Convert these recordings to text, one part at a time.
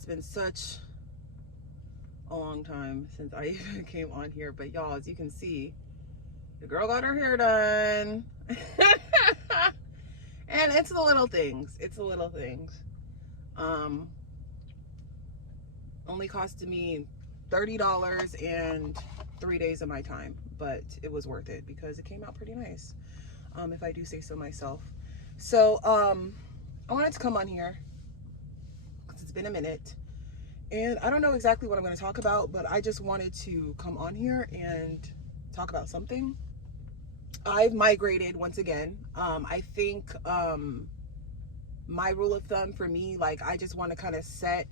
It's been such a long time since I even came on here, but y'all, as you can see, the girl got her hair done. And it's the little things. It's the little things. Only costed me $30 and 3 days of my time, but it was worth it because it came out pretty nice, if I do say so myself. So I wanted to come on here because it's been a minute, and I don't know exactly what I'm going to talk about, but I just wanted to come on here and talk about something. I've migrated once again. I think my rule of thumb for me, like, I just want to kind of set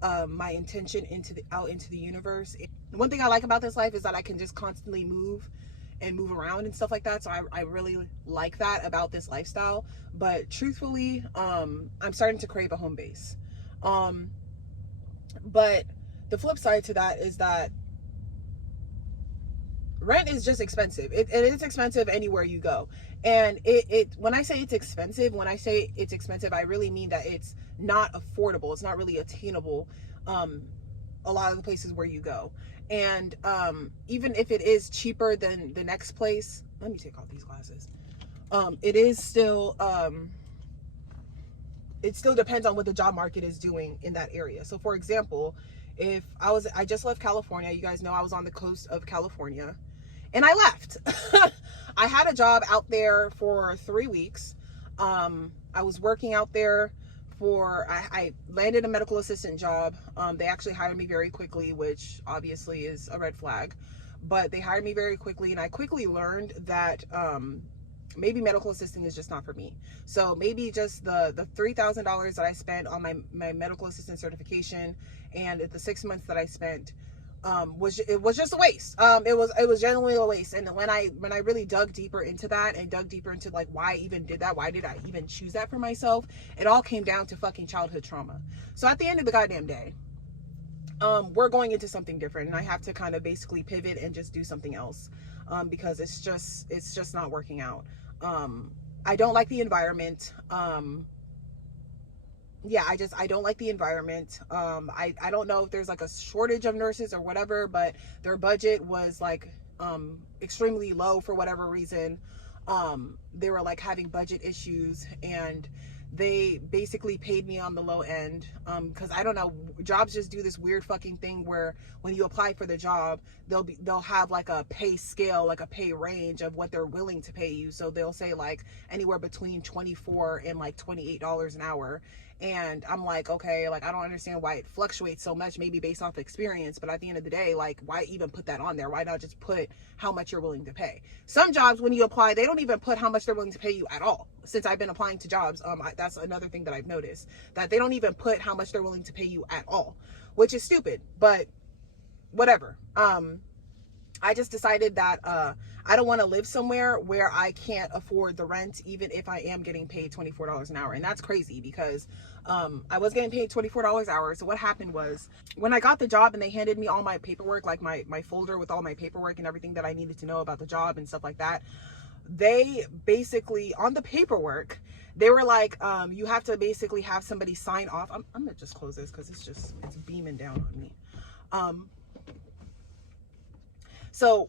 my intention out into the universe. And one thing I like about this life is that I can just constantly move around and stuff like that. So I really like that about this lifestyle. But truthfully, I'm starting to crave a home base. But the flip side to that is that rent is just expensive. It is expensive anywhere you go. And when I say it's expensive, I really mean that it's not affordable. It's not really attainable, a lot of the places where you go. And even if it is cheaper than the next place, let me take off these glasses. It is still, it still depends on what the job market is doing in that area. So for example, if I just left California, you guys know I was on the coast of California, and I left. I had a job out there for 3 weeks. I was working out there I landed a medical assistant job. They actually hired me very quickly, which obviously is a red flag, but they hired me very quickly, and I quickly learned that maybe medical assisting is just not for me. So maybe just the $3,000 that I spent on my medical assistant certification and the 6 months that I spent was just a waste. It was genuinely a waste. And when I really dug deeper into that and dug deeper into like why I even did that, why did I even choose that for myself, it all came down to fucking childhood trauma. So at the end of the goddamn day, we're going into something different, and I have to kind of basically pivot and just do something else, because it's just not working out. I don't like the environment. Yeah, I don't like the environment. I don't know if there's like a shortage of nurses or whatever, but their budget was like extremely low for whatever reason. They were like having budget issues, and they basically paid me on the low end, because I don't know, jobs just do this weird fucking thing where when you apply for the job, they'll have like a pay scale, like a pay range of what they're willing to pay you. So they'll say like anywhere between $24 and like $28 an hour. And I'm like, okay, like I don't understand why it fluctuates so much, maybe based off experience, but at the end of the day, like, why even put that on there? Why not just put how much you're willing to pay? Some jobs, when you apply, they don't even put how much they're willing to pay you at all. Since I've been applying to jobs, that's another thing that I've noticed, that they don't even put how much they're willing to pay you at all, which is stupid, but whatever. I just decided that I don't want to live somewhere where I can't afford the rent, even if I am getting paid $24 an hour. And that's crazy because I was getting paid $24 an hour. So what happened was, when I got the job and they handed me all my paperwork, like my folder with all my paperwork and everything that I needed to know about the job and stuff like that, they basically, on the paperwork, they were like, you have to basically have somebody sign off. I'm gonna just close this because it's beaming down on me. So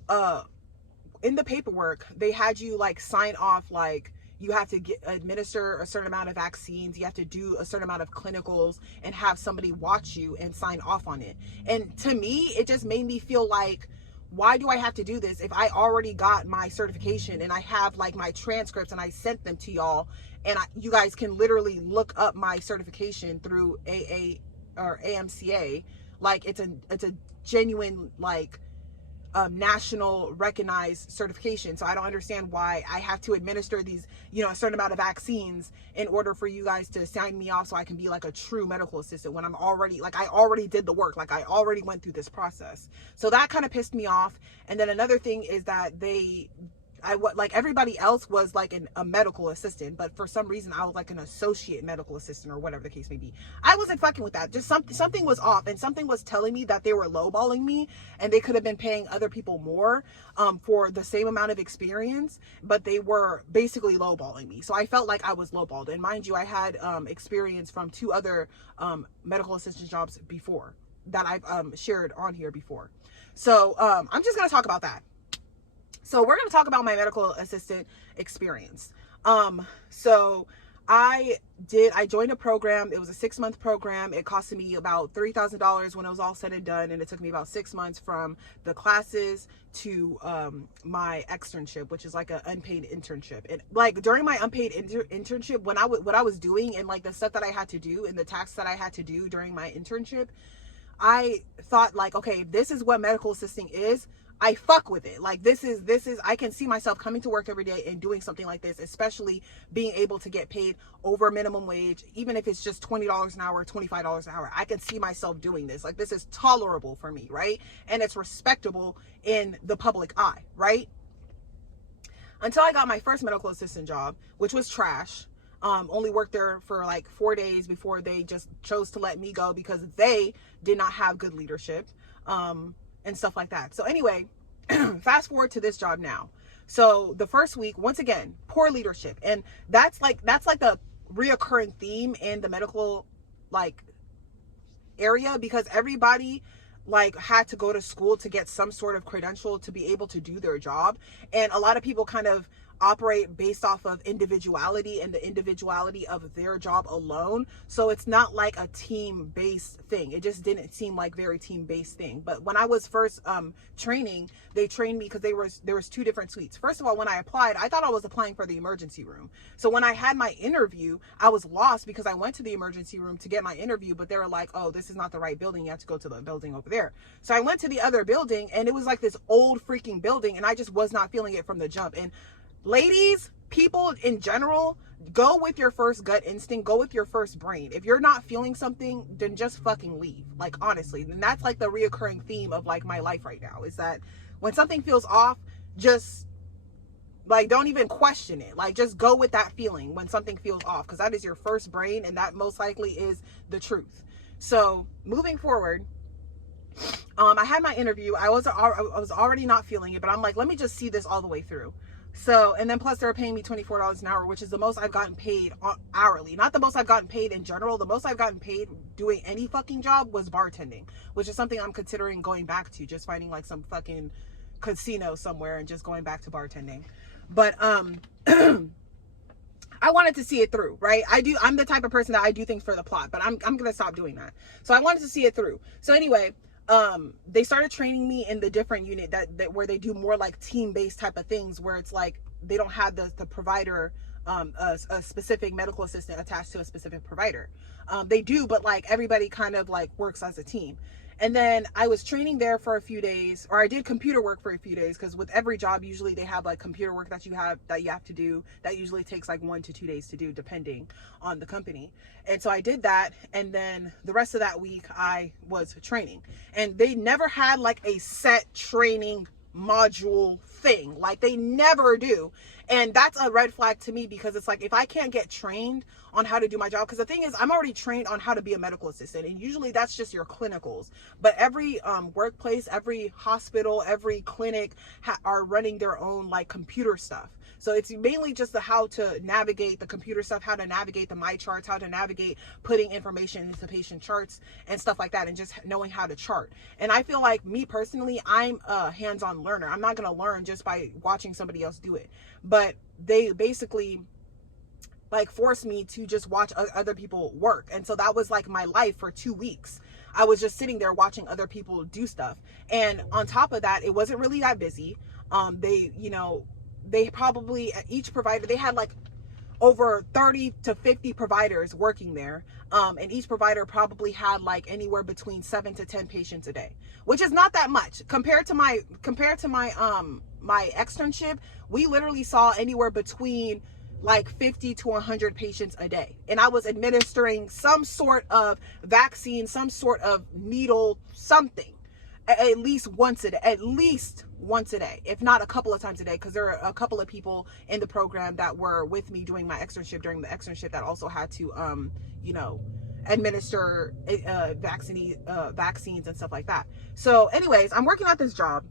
in the paperwork, they had you like sign off, like you have to administer a certain amount of vaccines, you have to do a certain amount of clinicals, and have somebody watch you and sign off on it. And to me, it just made me feel like, why do I have to do this if I already got my certification and I have like my transcripts and I sent them to y'all, and you guys can literally look up my certification through AA or AMCA. Like it's a genuine, like, national recognized certification. So I don't understand why I have to administer these, a certain amount of vaccines in order for you guys to sign me off so I can be like a true medical assistant, when I'm already, like, I already did the work, like I already went through this process. So that kind of pissed me off. And then another thing is that like everybody else was like a medical assistant, but for some reason I was like an associate medical assistant or whatever the case may be. I wasn't fucking with that. Just something was off, and something was telling me that they were lowballing me, and they could have been paying other people more for the same amount of experience, but they were basically lowballing me. So I felt like I was lowballed. And mind you, I had experience from 2 other medical assistant jobs before that I've shared on here before. So I'm just gonna talk about that. So we're going to talk about my medical assistant experience. So I joined a program. It was a 6-month program. It costed me about $3,000 when it was all said and done. And it took me about 6 months from the classes to my externship, which is like an unpaid internship. And like during my unpaid internship, what I was doing and like the stuff that I had to do and the tasks that I had to do during my internship, I thought like, okay, this is what medical assisting is. I fuck with it. Like this is, I can see myself coming to work every day and doing something like this, especially being able to get paid over minimum wage, even if it's just $20 an hour, $25 an hour. I can see myself doing this. Like this is tolerable for me, right? And it's respectable in the public eye, right? Until I got my first medical assistant job, which was trash. Only worked there for like 4 days before they just chose to let me go because they did not have good leadership. And stuff like that. So anyway, fast forward to this job now. So the first week, once again, poor leadership. And that's like a reoccurring theme in the medical like area, because everybody like had to go to school to get some sort of credential to be able to do their job. And a lot of people kind of operate based off of individuality and the individuality of their job alone. So it's not like a team-based thing. It just didn't seem like very team-based thing. But when I was first training, they trained me because there was 2 different suites. First of all, when I applied, I thought I was applying for the emergency room. So when I had my interview, I was lost because I went to the emergency room to get my interview, but they were like, oh, this is not the right building. You have to go to the building over there. So I went to the other building, and it was like this old freaking building, and I just was not feeling it from the jump. And ladies, people in general, go with your first gut instinct, go with your first brain. If you're not feeling something, then just fucking leave. Like, honestly. And that's like the reoccurring theme of like my life right now, is that when something feels off, just like don't even question it. Like just go with that feeling when something feels off, because that is your first brain, and that most likely is the truth. So moving forward, I had my interview. I was already not feeling it, but I'm like, let me just see this all the way through. So, and then plus they're paying me $24 an hour, which is the most I've gotten paid hourly. Not the most I've gotten paid in general. The most I've gotten paid doing any fucking job was bartending, which is something I'm considering going back to, just finding like some fucking casino somewhere and just going back to bartending. But, I wanted to see it through, right? I'm the type of person that I do things for the plot, but I'm going to stop doing that. So I wanted to see it through. So anyway, they started training me in the different unit that where they do more like team-based type of things, where it's like they don't have the provider, a specific medical assistant attached to a specific provider. They do, but like everybody kind of like works as a team. And then I was training there for a few days, or I did computer work for a few days, because with every job, usually they have like computer work that you have to do. That usually takes like 1 to 2 days to do, depending on the company. And so I did that. And then the rest of that week I was training, and they never had like a set training module thing. Like they never do. And that's a red flag to me, because it's like, if I can't get trained on how to do my job, because the thing is, I'm already trained on how to be a medical assistant, and usually that's just your clinicals. But every workplace, every hospital, every clinic are running their own like computer stuff. So it's mainly just how to navigate the computer stuff, how to navigate the my charts, how to navigate putting information into patient charts and stuff like that, and just knowing how to chart. And I feel like, me personally, I'm a hands-on learner. I'm not going to learn just by watching somebody else do it. But they basically like forced me to just watch other people work. And so that was like my life for 2 weeks. I was just sitting there watching other people do stuff. And on top of that, it wasn't really that busy. They probably, each provider, they had like over 30 to 50 providers working there. And each provider probably had like anywhere between 7 to 10 patients a day, which is not that much compared to my my externship. We literally saw anywhere between like 50 to 100 patients a day. And I was administering some sort of vaccine, some sort of needle, something at least once a day, if not a couple of times a day, because there are a couple of people in the program that were with me doing my externship during the externship that also had to administer vaccines and stuff like that. So anyways, I'm working at this job,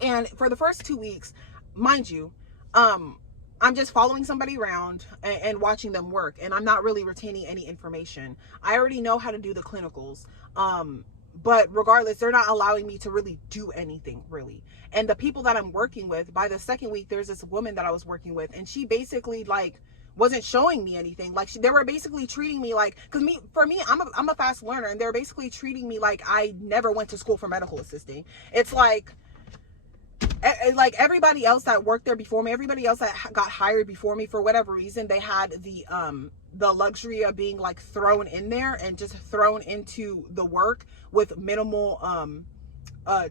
and for the first 2 weeks, mind you, I'm just following somebody around and watching them work, and I'm not really retaining any information. I already know how to do the clinicals, but regardless, they're not allowing me to really do anything, really. And the people that I'm working with, by the second week, there's this woman that I was working with, and she basically like wasn't showing me anything. Like they were basically treating me like, because for me, I'm a fast learner, and they're basically treating me like I never went to school for medical assisting. It's like everybody else that worked there before me, everybody else that got hired before me, for whatever reason, they had the luxury of being like thrown in there and just thrown into the work with minimal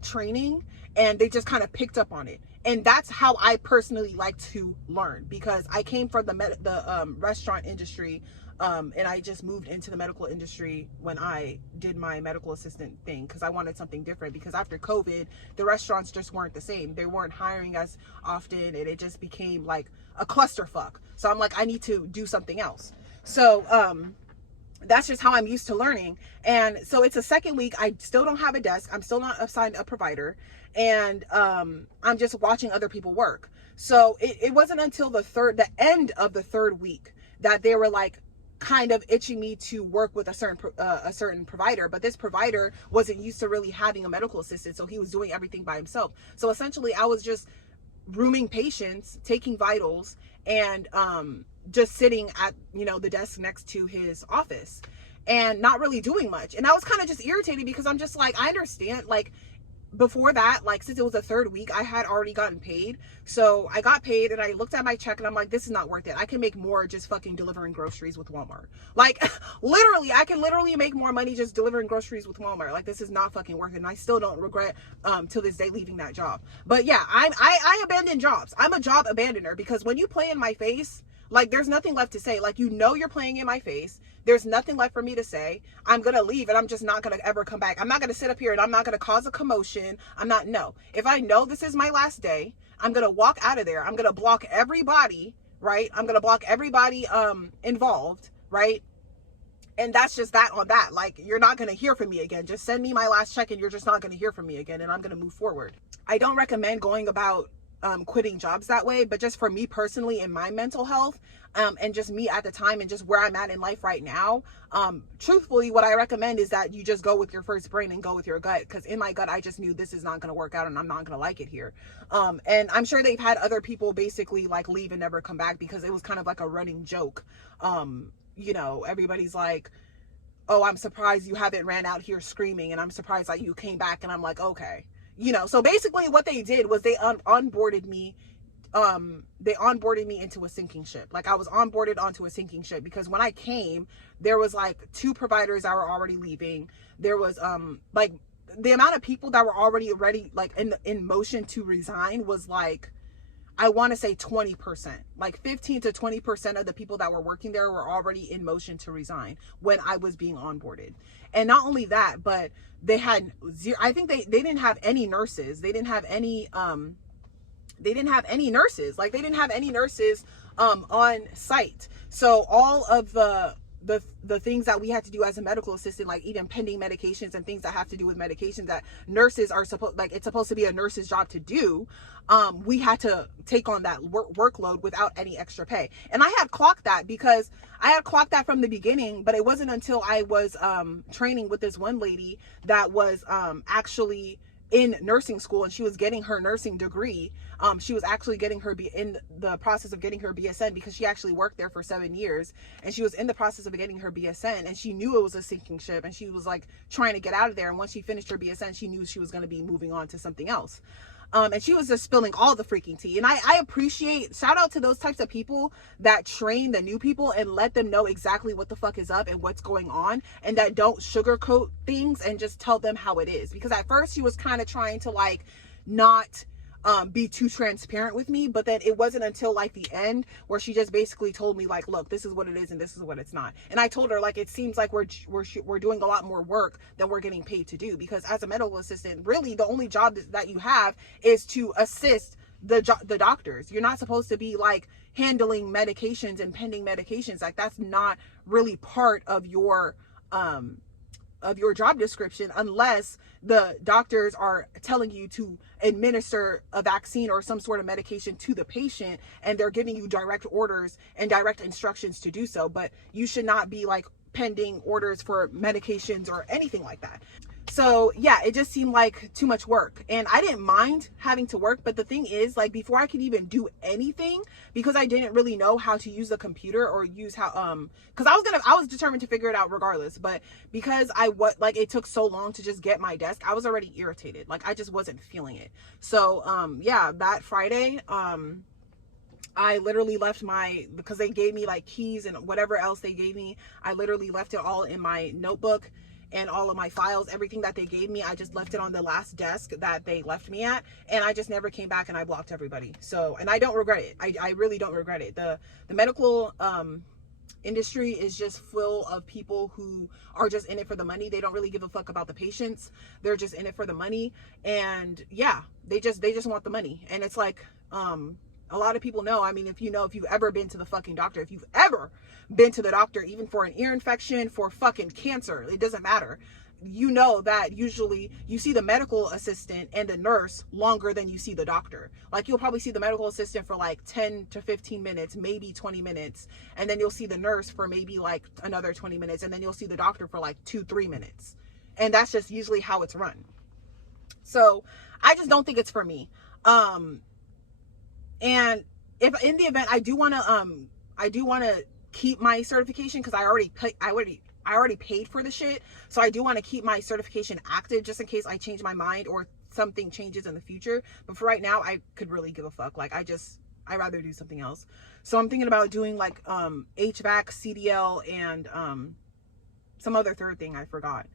training, and they just kind of picked up on it. And that's how I personally like to learn, because I came from the restaurant industry, and I just moved into the medical industry when I did my medical assistant thing, because I wanted something different. Because after COVID, the restaurants just weren't the same. They weren't hiring as often, and it just became like a clusterfuck. So I'm like, I need to do something else. So that's just how I'm used to learning. And so it's a second week. I still don't have a desk. I'm still not assigned a provider. And I'm just watching other people work. So it wasn't until the end of the third week that they were like kind of itching me to work with a certain provider. But this provider wasn't used to really having a medical assistant, so he was doing everything by himself. So essentially I was just rooming patients, taking vitals, and just sitting at the desk next to his office and not really doing much. And I was kind of just irritated, because I'm just like, I understand, like before that, like since it was the third week, I had already gotten paid. So I got paid, and I looked at my check, and I'm like, this is not worth it. I can make more just fucking delivering groceries with Walmart. Like literally, I can literally make more money just delivering groceries with Walmart. Like, this is not fucking worth it. And I still don't regret till this day leaving that job. But yeah, I abandoned jobs. I'm a job abandoner, because when you play in my face, like there's nothing left to say. Like, you're playing in my face. There's nothing left for me to say. I'm going to leave, and I'm just not going to ever come back. I'm not going to sit up here, and I'm not going to cause a commotion. No. If I know this is my last day, I'm going to walk out of there. I'm going to block everybody, right? I'm going to block everybody involved, right? And that's just that on that. Like, you're not going to hear from me again. Just send me my last check, and you're just not going to hear from me again, and I'm going to move forward. I don't recommend going about quitting jobs that way, but just for me personally, in my mental health, and just me at the time, and just where I'm at in life right now, truthfully, what I recommend is that you just go with your first brain and go with your gut, because in my gut, I just knew this is not going to work out, and I'm not going to like it here. And I'm sure they've had other people basically like leave and never come back, because it was kind of like a running joke. Everybody's like, oh, I'm surprised you haven't ran out here screaming, and I'm surprised that you came back. And I'm like, okay. So basically what they did was they onboarded me. They onboarded me into a sinking ship. Like, I was onboarded onto a sinking ship, because when I came, there was like 2 providers that were already leaving. There was like the amount of people that were already like in motion to resign was like, I want to say 20%, like 15 to 20% of the people that were working there were already in motion to resign when I was being onboarded. And not only that, but they had I think they didn't have any nurses. They didn't have any nurses. Like, they didn't have any nurses on site. So all of the things that we had to do as a medical assistant, like even pending medications and things that have to do with medications that nurses are it's supposed to be a nurse's job to do, we had to take on that workload without any extra pay. And I had clocked that, because I had clocked that from the beginning, but it wasn't until I was training with this one lady that was actually in nursing school, and she was getting her nursing degree. She was actually in the process of getting her BSN, because she actually worked there for 7 years, and she was in the process of getting her BSN, and she knew it was a sinking ship, and she was like trying to get out of there. And once she finished her BSN, she knew she was going to be moving on to something else. And she was just spilling all the freaking tea. And I appreciate, shout out to those types of people that train the new people and let them know exactly what the fuck is up and what's going on, and that don't sugarcoat things and just tell them how it is. Because at first she was kind of trying to like not be too transparent with me. But then it wasn't until like the end where she just basically told me like, look, this is what it is and this is what it's not. And I told her like, it seems like we're doing a lot more work than we're getting paid to do, because as a medical assistant, really the only job that you have is to assist the doctors. You're not supposed to be like handling medications and pending medications. Like, that's not really part of your job description, unless the doctors are telling you to administer a vaccine or some sort of medication to the patient, and they're giving you direct orders and direct instructions to do so. But you should not be like pending orders for medications or anything like that. So yeah, it just seemed like too much work, and I didn't mind having to work. But the thing is, like, before I could even do anything, because I didn't really know how to use the computer or use how, cause I was determined to figure it out regardless. But because it took so long to just get my desk, I was already irritated. Like, I just wasn't feeling it. So, yeah, that Friday, I literally left because they gave me like keys and whatever else they gave me, I literally left it all in my notebook. And all of my files, everything that they gave me, I just left it on the last desk that they left me at, and I just never came back, and I blocked everybody. So, and I don't regret it. I really don't regret it. The medical industry is just full of people who are just in it for the money. They don't really give a fuck about the patients. They're just in it for the money. And yeah, they just want the money. And it's like, a lot of people know, I mean, if you've ever been to the fucking doctor, if you've ever been to the doctor, even for an ear infection, for fucking cancer, it doesn't matter. You know that usually you see the medical assistant and the nurse longer than you see the doctor. Like, you'll probably see the medical assistant for like 10 to 15 minutes, maybe 20 minutes. And then you'll see the nurse for maybe like another 20 minutes. And then you'll see the doctor for like 2-3 minutes. And that's just usually how it's run. So I just don't think it's for me. And if in the event I do want to keep my certification, because I already paid for the shit. So I do want to keep my certification active just in case I change my mind or something changes in the future. But for right now, I could really give a fuck. Like, I'd rather do something else. So I'm thinking about doing like HVAC, CDL, and some other third thing I forgot.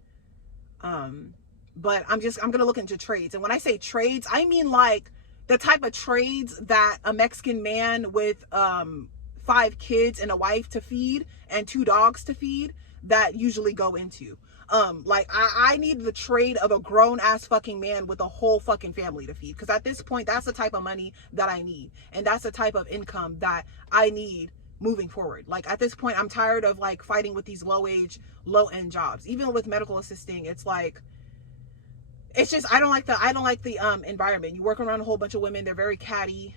But I'm gonna look into trades. And when I say trades, I mean like the type of trades that a Mexican man with 5 kids and a wife to feed and 2 dogs to feed that usually go into. Like, I need the trade of a grown ass fucking man with a whole fucking family to feed. Because at this point, that's the type of money that I need. And that's the type of income that I need moving forward. Like, at this point, I'm tired of like fighting with these low end jobs. Even with medical assisting, it's like, it's just, I don't like the environment. You work around a whole bunch of women. They're very catty.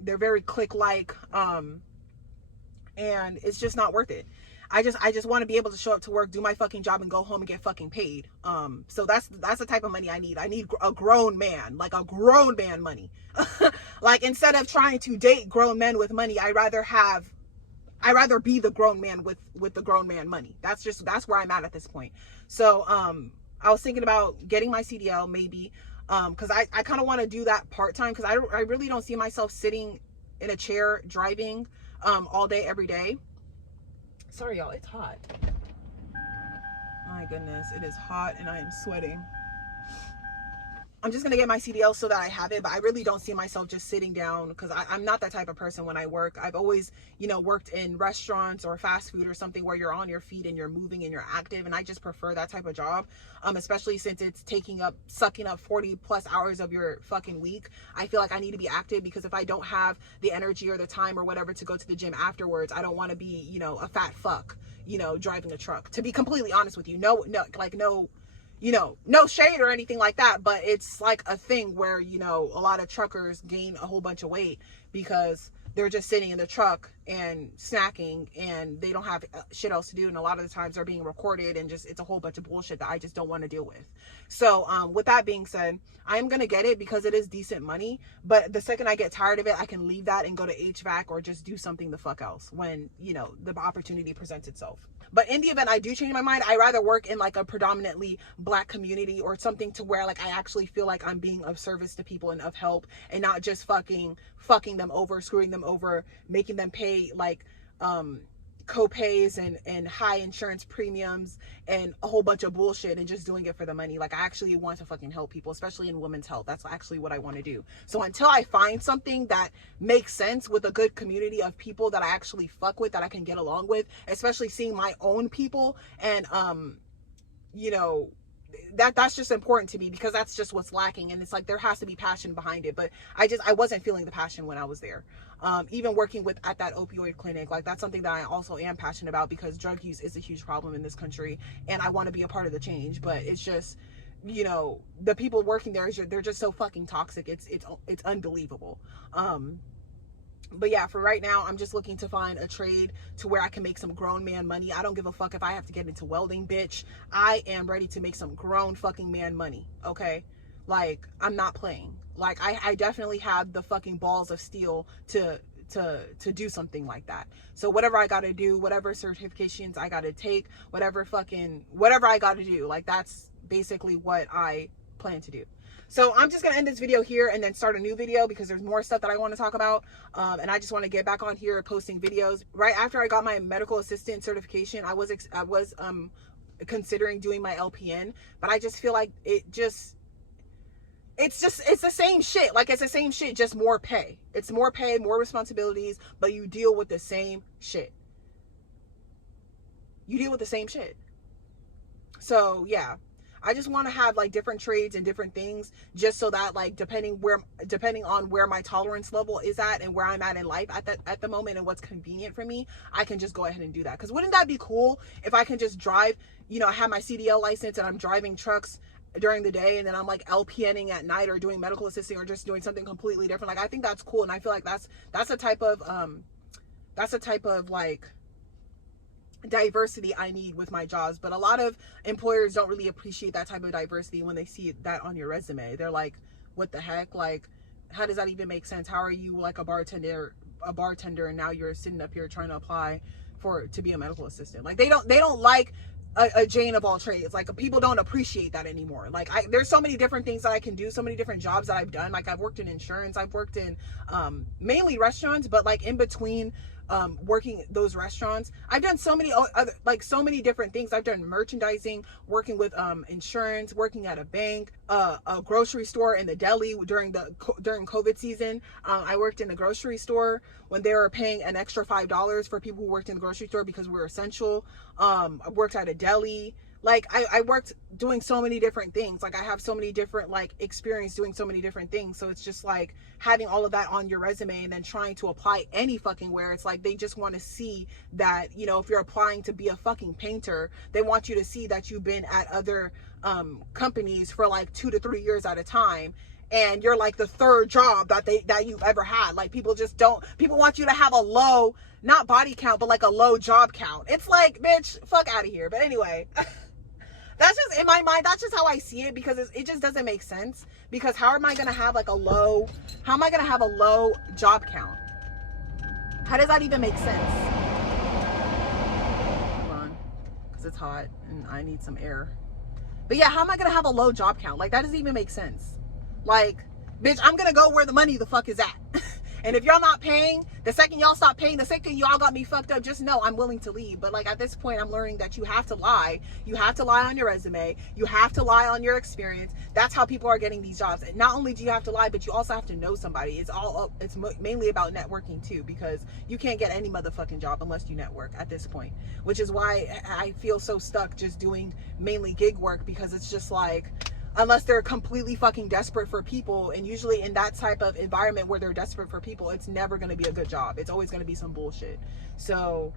They're very clique-like. And it's just not worth it. I just want to be able to show up to work, do my fucking job, and go home and get fucking paid. So that's the type of money I need. I need a grown man, like a grown man money. Like, instead of trying to date grown men with money, I'd rather be the grown man with the grown man money. That's where I'm at this point. So, I was thinking about getting my CDL maybe, because I kind of want to do that part-time, because I really don't see myself sitting in a chair driving all day, every day. Sorry, y'all, it's hot. My goodness, it is hot and I am sweating. I'm just going to get my CDL so that I have it, but I really don't see myself just sitting down, because I'm not that type of person when I work. I've always, worked in restaurants or fast food or something where you're on your feet and you're moving and you're active, and I just prefer that type of job, especially since it's sucking up 40 plus hours of your fucking week. I feel like I need to be active, because if I don't have the energy or the time or whatever to go to the gym afterwards, I don't want to be, a fat fuck, driving a truck, to be completely honest with you. No shade or anything like that, but it's like a thing where, a lot of truckers gain a whole bunch of weight because they're just sitting in the truck and snacking, and they don't have shit else to do. And a lot of the times they're being recorded, and it's a whole bunch of bullshit that I just don't want to deal with. So, with that being said, I'm going to get it because it is decent money, but the second I get tired of it, I can leave that and go to HVAC or just do something the fuck else when, the opportunity presents itself. But in the event I do change my mind, I'd rather work in like a predominantly Black community or something to where like I actually feel like I'm being of service to people and of help, and not just fucking them over, screwing them over, making them pay like co-pays and high insurance premiums and a whole bunch of bullshit and just doing it for the money. Like, I actually want to fucking help people, especially in women's health. That's actually what I want to do. So until I find something that makes sense with a good community of people that I actually fuck with, that I can get along with, especially seeing my own people, and you know, that's just important to me, because that's just what's lacking. And it's like, there has to be passion behind it, but I wasn't feeling the passion when I was there. Even working at that opioid clinic, like, that's something that I also am passionate about, because drug use is a huge problem in this country, and I want to be a part of the change. But it's just, you know, the people working there, they're just so fucking toxic. It's unbelievable. But yeah, for right now, I'm just looking to find a trade to where I can make some grown man money. I don't give a fuck if I have to get into welding, bitch. I am ready to make some grown fucking man money, okay? Like, I'm not playing. Like, I definitely have the fucking balls of steel to do something like that. So whatever I gotta do, whatever certifications I gotta take, whatever I gotta do, like, that's basically what I plan to do. So I'm just going to end this video here and then start a new video, because there's more stuff that I want to talk about. And I just want to get back on here posting videos. Right after I got my medical assistant certification, I was considering doing my LPN, but I just feel like it's the same shit. Like, it's the same shit, just more pay. It's more pay, more responsibilities, but you deal with the same shit. You deal with the same shit. So yeah. I just want to have like different trades and different things, just so that, like, depending on where my tolerance level is at and where I'm at in life at the moment and what's convenient for me, I can just go ahead and do that. Because wouldn't that be cool if I can just drive, you know, I have my CDL license and I'm driving trucks during the day, and then I'm like LPNing at night, or doing medical assisting, or just doing something completely different. Like, I think that's cool, and I feel like that's a type of like diversity I need with my jobs. But a lot of employers don't really appreciate that type of diversity. When they see that on your resume, they're like, what the heck? Like, how does that even make sense? How are you like a bartender and now you're sitting up here trying to apply to be a medical assistant? Like, they don't like a Jane of all trades. Like, people don't appreciate that anymore. Like, there's so many different things that I can do, so many different jobs that I've done. Like, I've worked in insurance, I've worked in mainly restaurants, but like in between working those restaurants, I've done so many other, like, so many different things. I've done merchandising, working with insurance, working at a bank, a grocery store, in the deli during COVID season. I worked in the grocery store when they were paying an extra $5 for people who worked in the grocery store because we're essential. I worked at a deli. Like, I worked doing so many different things. Like, I have so many different, like, experience doing so many different things. So it's just like having all of that on your resume and then trying to apply any fucking where. It's like, they just want to see that, you know, if you're applying to be a fucking painter, they want you to see that you've been at other companies for like 2 to 3 years at a time, and you're like the third job that you've ever had. Like, people want you to have a low, not body count, but like a low job count. It's like, bitch, fuck out of here. But anyway, that's just, in my mind, that's just how I see it, because it just doesn't make sense. Because how am I going to have like a low job count? How does that even make sense? Hold on, because it's hot and I need some air. But yeah, how am I going to have a low job count? Like, that doesn't even make sense. Like, bitch, I'm going to go where the money the fuck is at. And if y'all not paying, the second y'all stop paying, the second y'all got me fucked up, just know I'm willing to leave. But like, at this point, I'm learning that you have to lie. You have to lie on your resume. You have to lie on your experience. That's how people are getting these jobs. And not only do you have to lie, but you also have to know somebody. It's mainly about networking too, because you can't get any motherfucking job unless you network at this point. Which is why I feel so stuck just doing mainly gig work, because it's just like, unless they're completely fucking desperate for people, and usually in that type of environment where they're desperate for people, it's never going to be a good job. It's always going to be some bullshit. So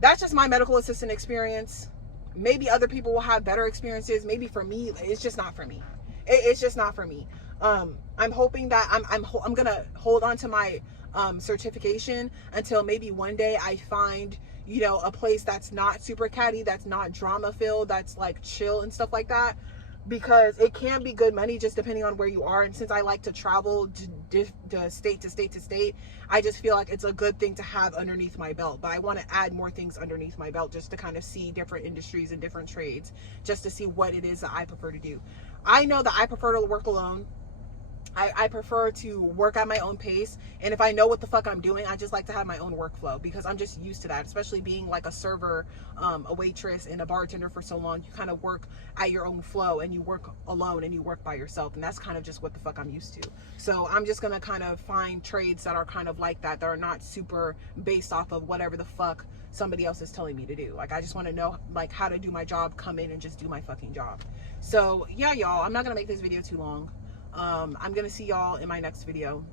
that's just my medical assistant experience. Maybe other people will have better experiences. Maybe for me, it's just not for me. It's just not for me. I'm hoping that I'm going to hold on to my certification until maybe one day I find, you know, a place that's not super catty, that's not drama filled, that's like chill and stuff like that. Because it can be good money just depending on where you are. And since I like to travel to state to state, I just feel like it's a good thing to have underneath my belt. But I want to add more things underneath my belt just to kind of see different industries and different trades, just to see what it is that I prefer to do. I know that I prefer to work alone. I prefer to work at my own pace. And if I know what the fuck I'm doing, I just like to have my own workflow, because I'm just used to that, especially being like a server, a waitress and a bartender for so long. You kind of work at your own flow, and you work alone, and you work by yourself. And that's kind of just what the fuck I'm used to. So I'm just going to kind of find trades that are kind of like that are not super based off of whatever the fuck somebody else is telling me to do. Like, I just want to know like how to do my job, come in and just do my fucking job. So yeah, y'all, I'm not going to make this video too long. I'm gonna see y'all in my next video.